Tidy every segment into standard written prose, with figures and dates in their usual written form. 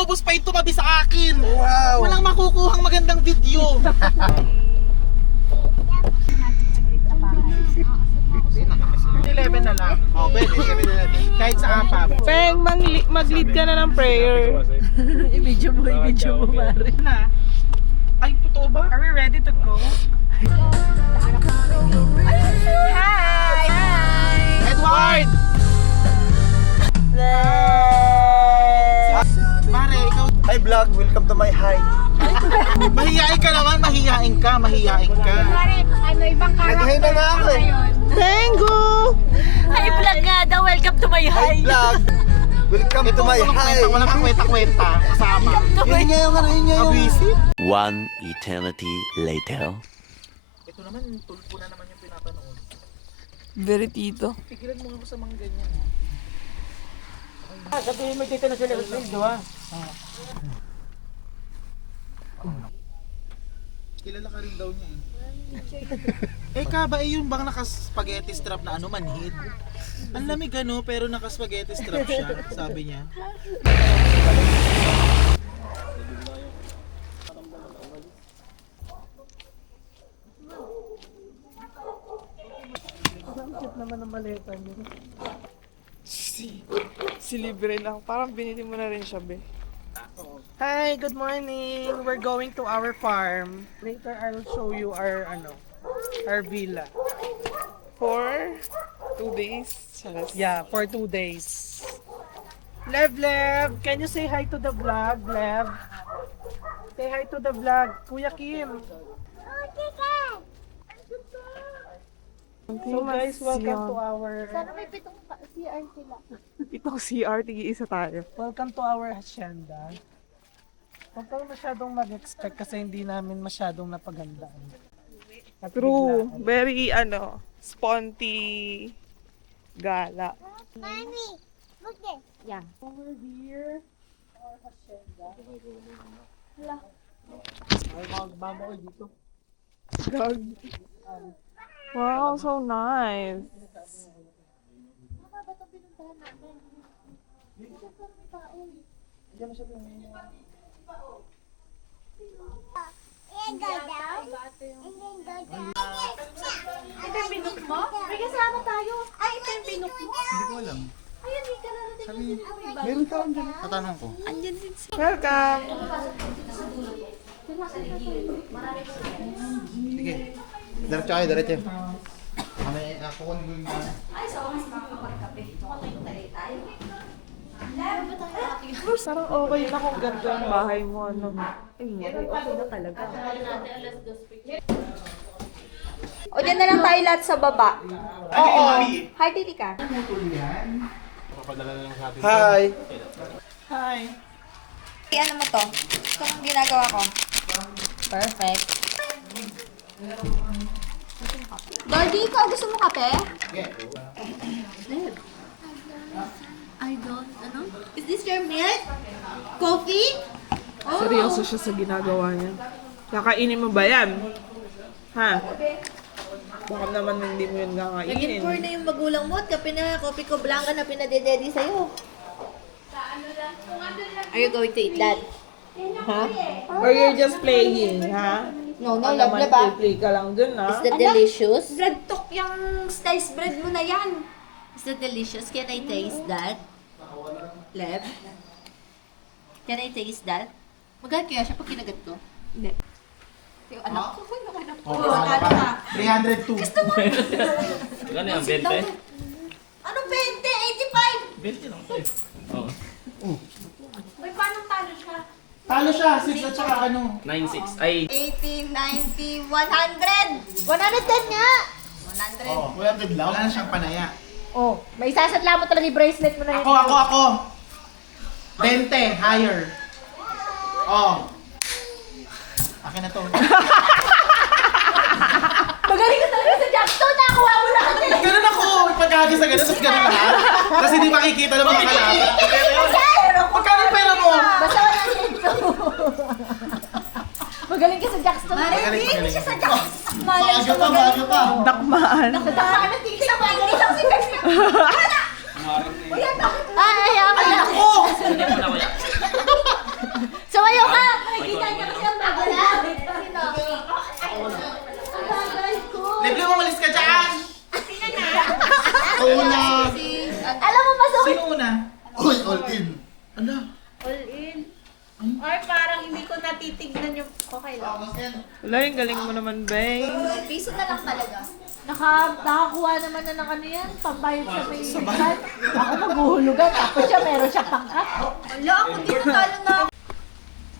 Ubus pa yung tumabi sa akin. Wow! Walang makukuhang magandang video. 11 na lang. Oh, pwede. 7-11. Kahit sa apat. Peng, mag-lead ka na ng prayer. I-video mo, Mari. Na. Ay, totoo ba? Are we ready to go? Hi! Edward! Mare, ikaw. Hi vlog, welcome to my high. Mahihain ka naman, mahihain ka. Ano, ibang Nag-hi na nga ako eh. Tengu! Hi vlog nga daw, welcome to my Hi high. vlog, welcome to my high. Walang kakwenta-kwenta kasama. Yun nga yung yun nga yung. Abwisit. One eternity later. Ito naman, tulpo na naman yung pinapanood. Very tito. Pigilan mo ako sa mga ganyan. Sabihin mo dito na sila sa ha? Kilala ka rin daw niya eh. Eh kaba eh yung bang naka-spaghetti strap na ano manhid? Ang lamig ano pero naka-spaghetti strap siya, sabi niya. Si libre lang. Parang binili mo na rin siya, be. Hi, good morning. We're going to our farm. Later I'll show you our our villa. For 2 days. Charas. Yeah, for 2 days. Lev, can you say hi to the vlog, Lev? Say hi to the vlog, Kuya Kim. So guys, welcome to our Itong CR, tigi-isa tayo. welcome to our hacienda. Huwag kayo masyadong mag-expect kasi hindi namin masyadong napagandaan. At True. biglaan. Very, sponty gala. Over here, our hacienda. Ay, magbama ko dito. Gag. Wow, so nice. Ito yung binok mo? May kasama tayo. Ay, ito yung binok mo. Hindi ko alam. Ay, hindi ka na natin. Meron taon dyan. Tatanong ko. Welcome. Sige. Diretso kayo, diretso. Kami, kukunin ko yung Parang okay na kung ganito ang bahay mo, ano. Okay na talaga. O, dyan na lang tayo lahat sa baba. Oo. Hi, Titi ka. Hi. Hi. Ano mo to? Ito ang ginagawa ko. Perfect. Gordy, ikaw gusto mo kape? I don't, Is this your milk? Coffee? Oh. Seryoso siya sa ginagawa niya. Kakainin mo ba yan? Ha? Baka naman hindi mo yun kakainin. Naging poor na yung magulang mo at kape na, kopi ko blanca na pinadededi sa'yo. Are you going to eat that? Ha? Or you're just playing, ha? No, Baka naman play ka lang dun, ha? Is that delicious? Bread talk yung sliced bread mo na yan. Is that delicious? Can I taste that? Lev? Can I taste that? Magalit kaya siya pag kinagat ko? Hindi. Yung anak ko, yung anak ko. Oh, 302. Ano yan, 20? Anong 20? 85? 20 lang. Oo. Uy, paano talo siya? Talo siya, 6 at saka ano. 9-6. Ay, 80, 90, 100! 110 nga! 100. Oh, 100 lang. Wala na siyang panaya. Oh, may isasadla mo talaga yung bracelet mo na yun. Ako. 20, higher. Oh. Akin na to. Magaling ka talaga sa Jackson! Nakakuha mo na kasi! Ganun ako. Pagkagis na ganun, tapos ganun lahat. Tapos hindi makikita ng mga kalapit. Magkano yung pera mo? Basta wala dito. Magaling ka sa Jackson. Magaling. siya sa Jackson. Maaga pa. Dakmaan. Nakadaan na tingin sa hindi lang si Kasi. Ay, ayaw mo na. Ako! hindi mo na kuya. Or parang hindi ko natitignan yung... Okay lang. Wala, yung galing mo naman, Bay. Piso na lang talaga. Nakakuha naman na ng ano yan, pambayad siya may ilan. Ako maghuhulugan, tapos siya meron siya pangkat. Wala, ako din natalo na.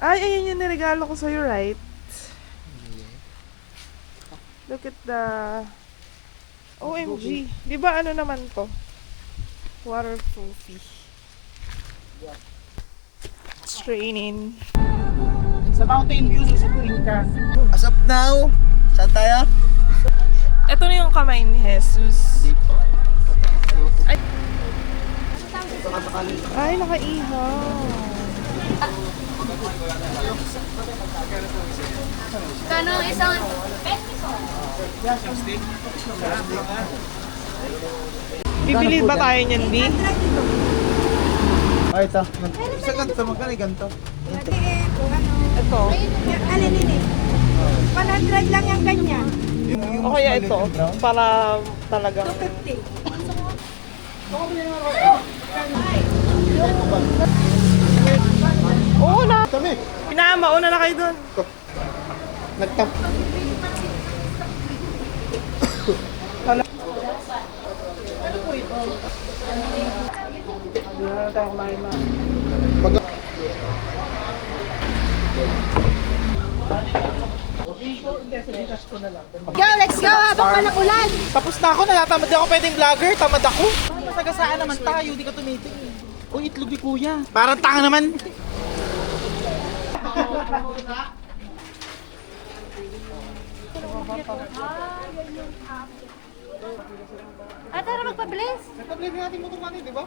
Ay, ayun yung niregalo ko sa'yo, right? Look at the... OMG. Di ba ano naman to? Waterproofy. It's raining. Sa Mountain View, susukuin ka. As of now, saan tayo? Ito na yung kamay ni Jesus. Ay, ay nakaihaw. Kano isang... Bibili ba tayo niyan, B? Ay, ito. Sa ganito, magkano yung ganito? Ito. Alin ini? 100 lang yung ganyan. O kaya ito. Para talagang... 50. Oo na. Kami. Mauna na kayo doon. Nagtap. Hindi na tayo kumain na. Go, let's go! Habang walang ulan! Tapos na ako, natatamad ako pwedeng vlogger, tamad ako. Tagasaan naman tayo, di ka tumiting. Uy, itlog ni kuya. Parang tanga naman. Ah, tara magpabilis. Nagpa-play natin motor natin, di ba?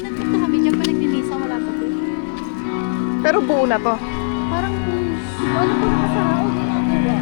Nandito kami dyan pa naglilisa, wala pa din. Pero buo na to. Parang, ano po nakasara o ginagawa?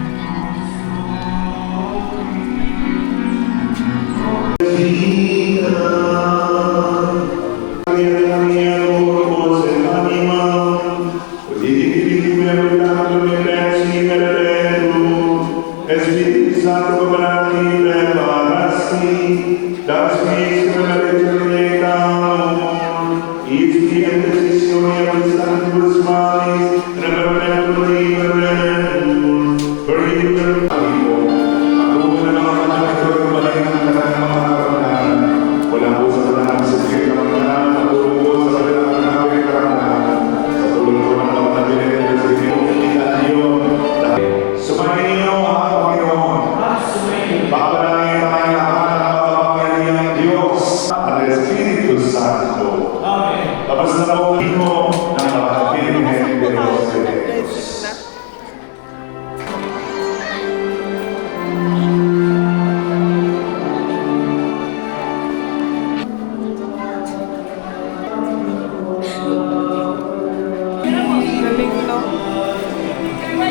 Galing, no?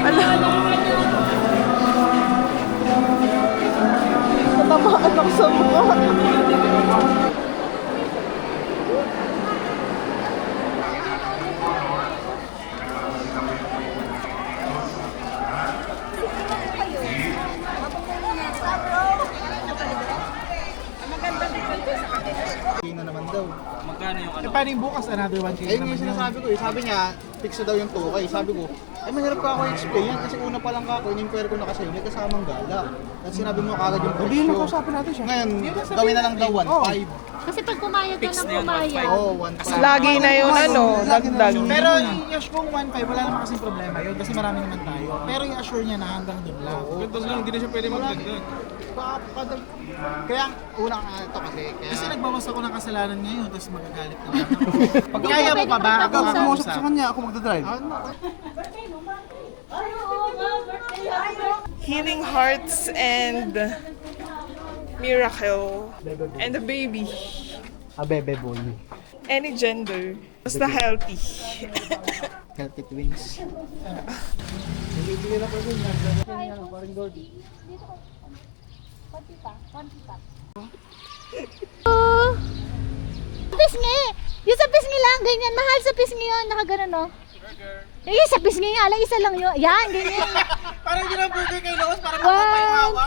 Ala. Natamaan ako sa mukha. Na naman daw. Magkano yung Eh, paano yung bukas? Another 1K Ayun naman yung sinasabi ko eh. Sabi niya, fix na daw yung 2K. Sabi ko, mahirap ka ako explain yan kasi una pa lang ka ako, in-inquire ko na kasi may kasamang gala. At sinabi mo kagad yung presyo. Hindi na kausapin natin siya. Ngayon, gawin na lang daw 1.5. Kasi pag pumayag ka ng pumayag, Oo, 1.5. Lagi na yun, ano, dagdag. Pero i-assure kong 1.5, wala naman kasing problema yun kasi marami naman tayo. Pero i-assure niya na hanggang doon lang. Gantos lang, hindi na siya pwede magdagdag. Kaya, una ka ito kasi. Kasi nagbawas ako ng kasalanan ngayon, tapos magagalit na lang. Pag kaya mo pa ba, ako kakausap. kanya, ako magdadrive. Healing Hearts and Miracle and the baby. Bebe boy. Any gender. Basta healthy. Healthy twins. Pisngi! Yung sa pisngi lang, ganyan. Mahal sa pisngi yun. Nakaganon, no? Eh, sa pisngi nga lang, isa lang yun. Yan, ganyan. Parang yun ang burger kay Lois, parang nakapaywawa.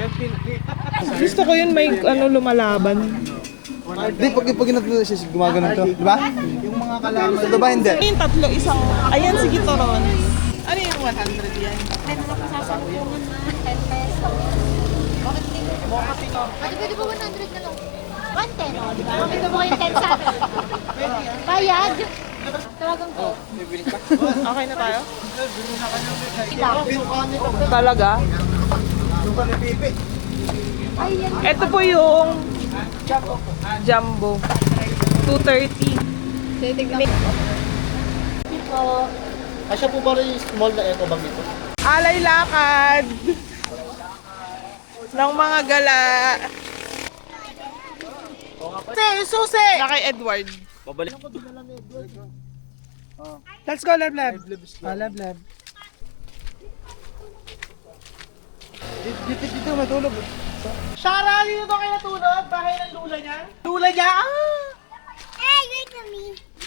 1, 2. Gusto ko yun may lumalaban. Hindi, pag ginagawa siya, gumagano to. Di ba? Yung mga kalaman. Ito ba hindi? Ano yung tatlo? Isang... Ayan, sige, Toron. Ano yung 100 yan? Ate, pwede ba 100 na lang? 110, oh, di ba? Pwede mo yung 10 sa akin. Bayad. Tawagan ko. Okay na tayo? Talaga? Ito po yung jumbo. 230. Asya po ba rin yung small na eco bag dito? Alay lakad ng mga gala. Susi! Na kay Edward. Let's go, Lev Lev. Lev Lev. Dito, matulog. Shara, dito to kayo natulog? Bahay ng lula niya? Lula niya?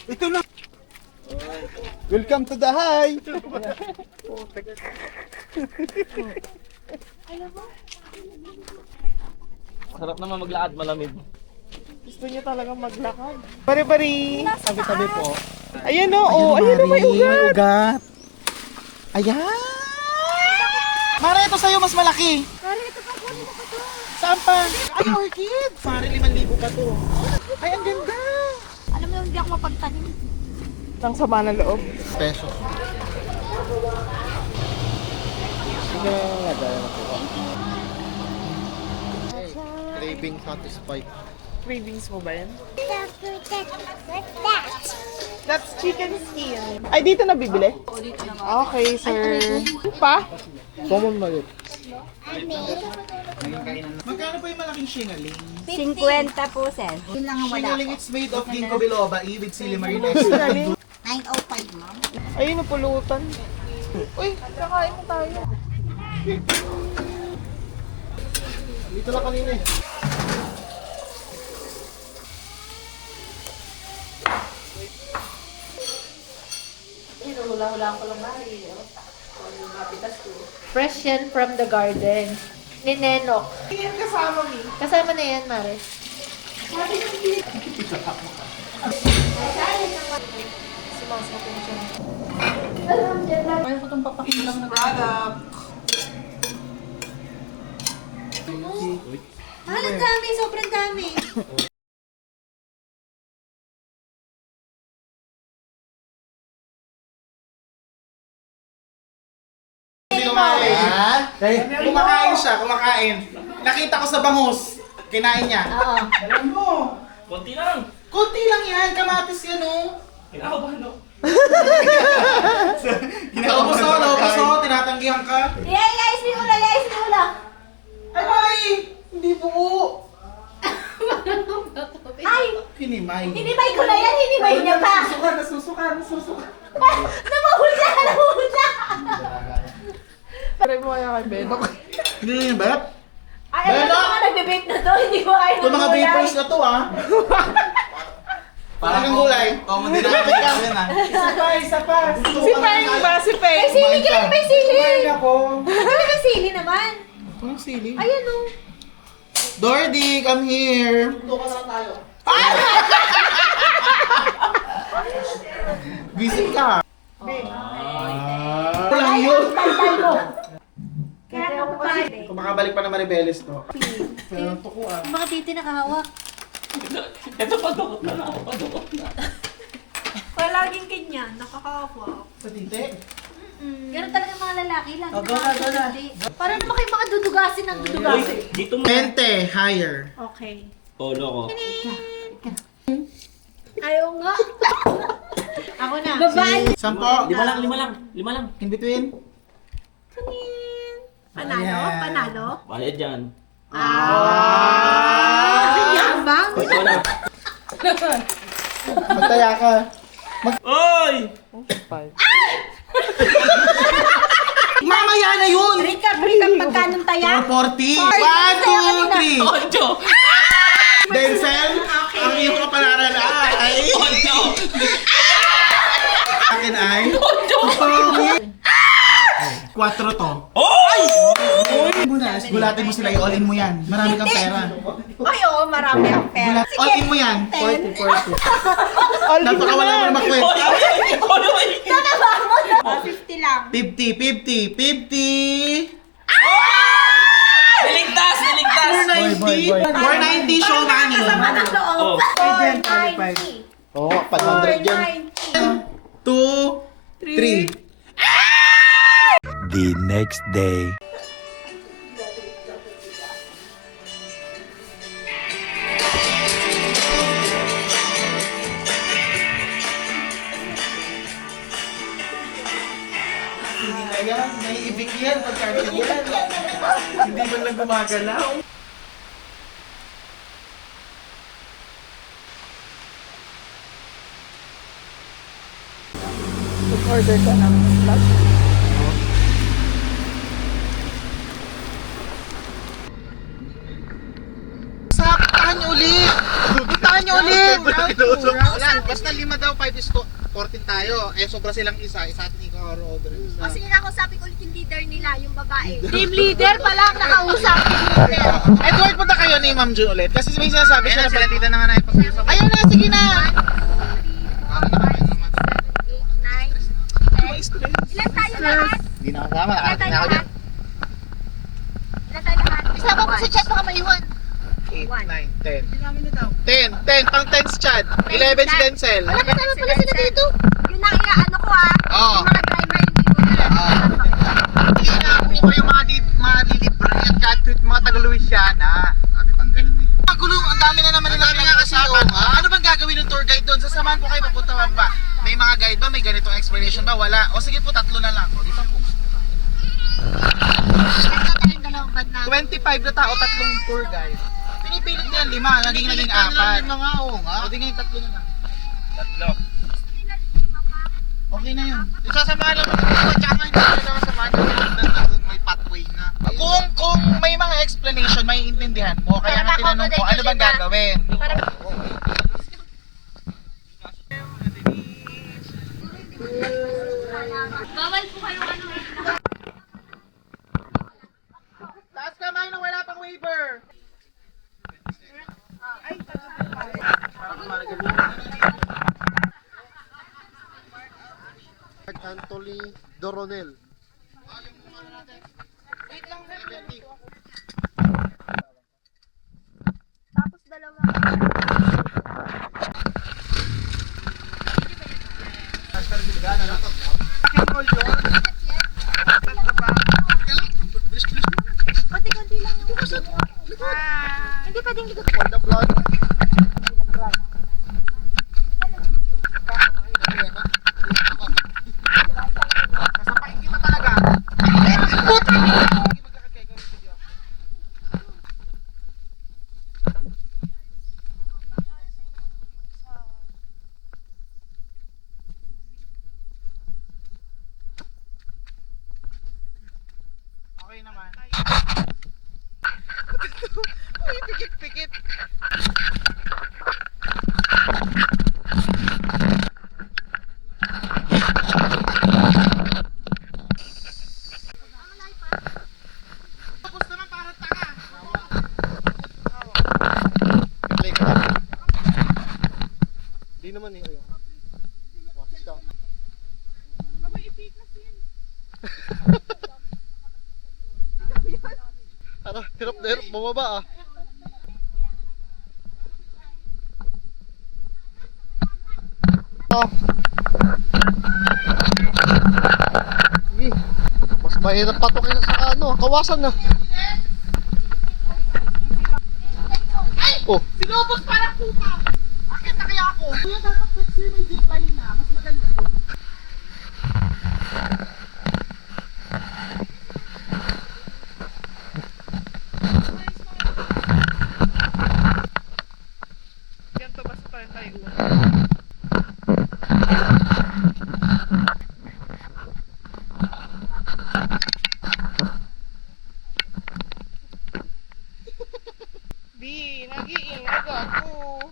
Ito na. Welcome to the high. Sarap naman maglakad, malamig. Gusto niya talaga maglakad. Pare-pare. Tabi-tabi po. Ayan o. Oh, ayan o, may ugat. ugat. Ayan! Mara, ito sa'yo mas malaki. Sorry, ito pa, kunin ko pa to. Saan pa? Ay, orchid! Mara, 5,000 pa to. Ay, ang ganda! Alam mo, hindi ako mapagtanim. Nang sama ng loob. Peso. Craving satisfied. Cravings mo ba yan? That's chicken skin. Ay, dito na bibili? Okay, sir. Pa? Common maliit. Magkano po yung malaking shingaling? 50 po, sir. Yun lang ang Shingaling, it's made of ginkgo biloba with silymarin extra. Galing. 905, ma'am. Ayun, napulutan. Uy, kakain mo tayo. Dito lang kanina eh. Fresh yan from the garden. Ni Nenok. Yan kasama mi. Kasama na yan, Mare. Ayaw ko itong papakilang na Product. Mahal, ang dami. Sobrang dami. Kumakain siya, kumakain. Nakita ko sa bangus. Kinain niya. Oo. Alam mo. Konti lang. Kunti lang yan, kamatis yan oh. Kinakabahan ako. Naubos ako, tinatanggihan ka. Yais ni Ula, yais ni Ula. Ay, Mari! Hindi buo. Ay, Hinimay. hinimay ko na yan, hinimay niya pa. Nasusuka. Namahulya. Try mo kaya kay Ben. Hindi na yan, Bep? Ay, alam mo mga nagbe-vape na to, hindi ko kaya Ito mga vapors na to ah. Parang ang gulay. Common din namin yan ah. Isa pa. Si Peng ba? Si Peng. May sili, kailan may sili? Ako. Ano may sili naman? Parang sili. Ayan o. Dordy, come here. Visit ka. Lang yun. Tay mo. Kaya ako pa. Kung makabalik pa na Maribeles to. Pero tukuan. Mga titi nakahawak. Ito padukot na ako, padukot na. Palaging ganyan, nakakawa. Sa tinte. Ganun talaga mga lalaki lang. Oh, go na. Para naman kayo mga dudugasin ng dudugasin. Dito mo. 20, higher. Okay. Polo ko. Ayaw nga. Ako na. Babae. 10. Lima lang. In between. Panalo? Bayad dyan. Yabang. Ikaw na. Magtaya ka. Oy! Mamaya na yun! Recap, magkanong taya? 440! 1, 2, 3! Ocho! Denzel, ang iyong kapalaran ay... Ocho! Akin ay... 4 to. Oy! Gulatin mo sila, i-all in mo yan. Marami kang pera. Ay, oo, marami ang pera. All in mo yan. 40. Napakawala mo na makwenta. Oy! 50 lang. 50, 50, 50! Niligtas! Niligtas! 490 show money. Oh. 490. Oo, 500 yan. 2, 3. The next day. Hindi na yan. Naiibig yan pagkakita yan. Hindi man lang gumagalaw. Order ka ng flash. Saktahan niyo ulit! Puntahan niyo ulit! Wala, basta 5 daw, 5 is to 14 tayo. Eh, sobra silang isa ating ikaw-order yung isa. O sige na, kausapin ko ulit yung leader nila, yung babae. Team leader pa lang nakausap. Team leader. Edward, punta kayo ni Ma'am June ulit. Kasi may sinasabi siya na Sila tita na nga na ipag-usap. Ayan na, sige na! 9, 10. Ilan tayo lahat? Hindi na kasama, Ilan nakarating tayo na ako dyan. lahat? Ilan tayo lahat? Isama mo sa chat baka maiwan. 8, 9, 10. 10, pang 10 si Chad. 11 si Denzel. Wala kasama pala sila dito. Yun ang iaano ko ah. Oo. Yung mga driver hindi ko na. Hindi na ako yung mga libre at kahit mga taga-Louisiana. Sabi pang ganun eh. Magulong, ang dami na naman nila pinag-uusapan. Ano bang gagawin ng tour guide doon? Sasamahan po kayo papunta ba? May mga guide ba? May ganitong explanation ba? Wala. O sige po, 3 na lang. O, di pa po. Ito tayong dalawang band na. 25 na tao, 3 tour guide. Pinipilit niyan 5, naging 4. Mga oo nga. O di ngayon 3 na lang. Tatlo. Okay na yun. Isasamahan lang mo ito, tsaka nga hindi nila kasamahan yung may pathway na. Kung may mga explanation, may intindihan mo. Kaya nga tinanong ko, ano bang gagawin? Bawal po kayo ano. Taas kamay na wala pang waiver. Anthony Doronel. Tapos dalawa. Konti-konti lang yung hindi pwedeng likod. For the blood. Kasapain kita talaga. Okay naman. Uy, pikit-pikit. Tapos naman para tanga. Play ka. Hindi naman eh. Watch ka. Ano, hirap na hirap bumaba ah. Sige. Mas mahirap pa to kaysa sa ano, kawasan na. Oh, Sinubos para pupa. Akit na kaya ako. Kuya, dapat kasi may zipline na. Mas maganda doon. Ganito basta Di, nag-iingay ako.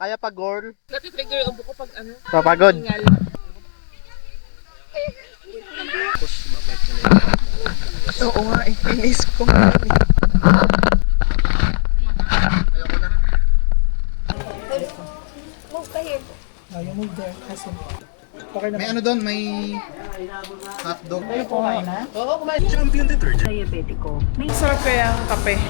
Kaya pa, girl. Natitrigger yung buko pag ano. Papagod. Tingal. Oo nga eh. Inis ko nga eh. Ayoko na. Ayaw mo there kasi. May ano doon, may hotdog. Kumain na? Masarap kaya ang kape.